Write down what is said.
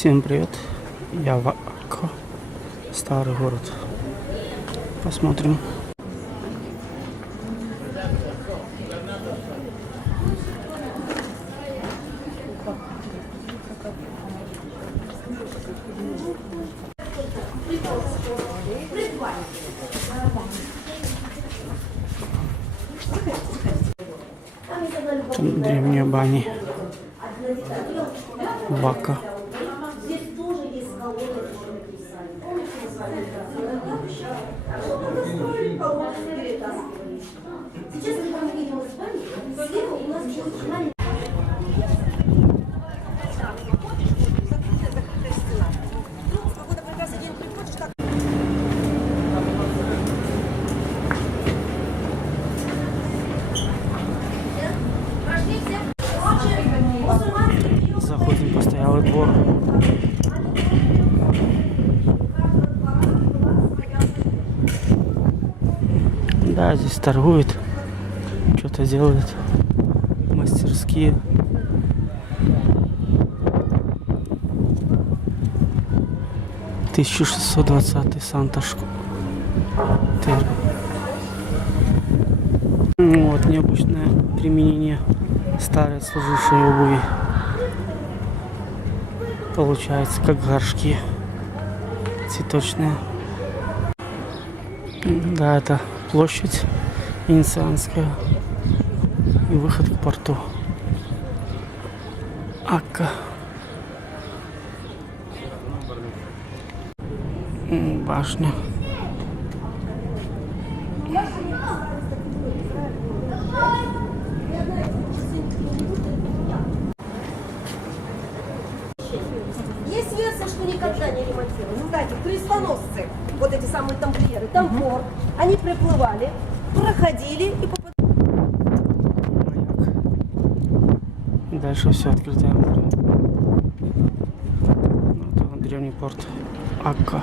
Всем привет, я в Акко, старый город. Посмотрим. Там древние бани в Акко. Сейчас мы там видим из бани, слева у нас будет маленький. Заходим в постоялый двор. Да, здесь торгуют, что-то делают, мастерские. «1620 Санта-Школа». Вот необычное применение старой служившей обуви. Получается, как горшки цветочные. Да, это площадь Венецианская и выход к порту Акко. Башня. Есть версия, что никогда не ремонтировали. Кстати, крестоносцы, вот эти самые тамплиеры, тампор, они приплывали, проходили и попадали. Дальше все открытое море. Вот он, древний порт Акко.